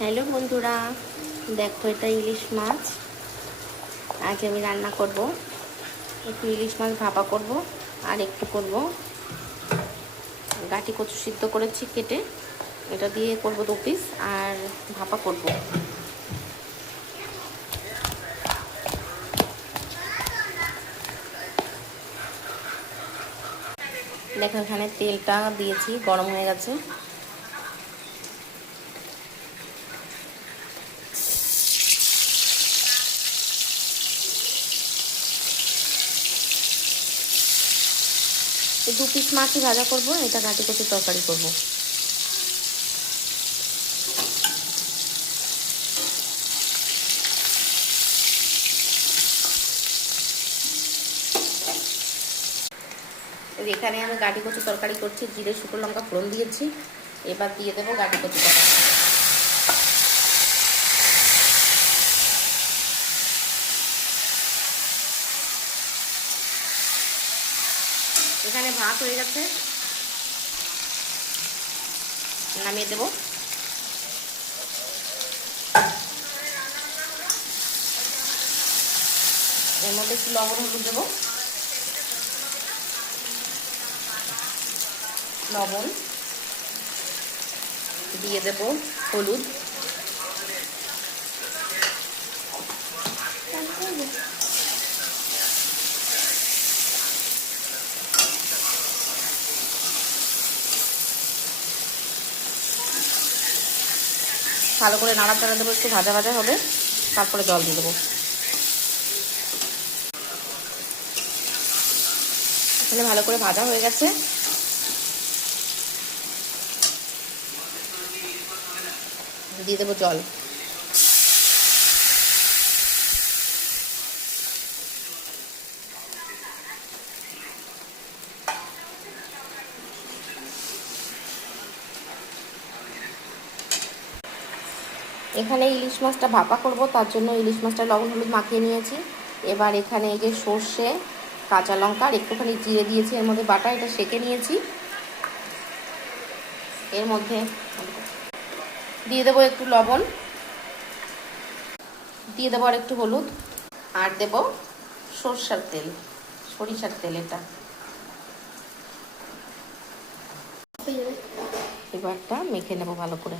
Hello বন্ধুরা, দেখো এটা ইলিশ মাছ। আজ আমি রান্না করব, একটু ইলিশ মাছ ভাপা করব আর একটু করব গাটি কচু সিদ্ধ করেছি কেটে, এটা দিয়ে করব 2 পিস আর ভাপা করব। দেখো এখানে তেলটা দিয়েছি, গরম হয়ে গেছে। এই 2 পিস মাছই ভাজা করব, এটা গাটি কচুর তরকারি করব। এখানে আমি গাটি কচু তরকারি করছি, জিরে শুকনো লঙ্কা ফোড়ন দিয়েছি। এবার দিয়ে দেবো গাটি কচু তরকারি। এখানে ভাত হয়ে গেছে, নামিয়ে দেবো। এর মধ্যে একটু লবণ হলুদ দেবো, লবণ দিয়ে দেব, হলুদ, ভালো করে নাড়াচাড়া দেবো, একটু ভাজা ভাজা হবে, তারপরে জল দিয়ে দেবো। এখানে ভালো করে ভাজা হয়ে গেছে, দিয়ে দেবো জল। এখানে ইলিশ মাছটা ভাপা করব, তার জন্য ইলিশ মাছটা লবণ হলুদ মাখিয়ে নিয়েছি। এবার এখানে এই যে সর্ষে, কাঁচা লঙ্কা আর একটুখানি জিরে দিয়েছি, এর মধ্যে বাটা, এটা সেঁকে নিয়েছি। এর মধ্যে দিয়ে দেবো একটু লবণ, দিয়ে দেবো আর একটু হলুদ, আর দেব সরিষার তেল এটা। এবারটা মেখে নেব ভালো করে।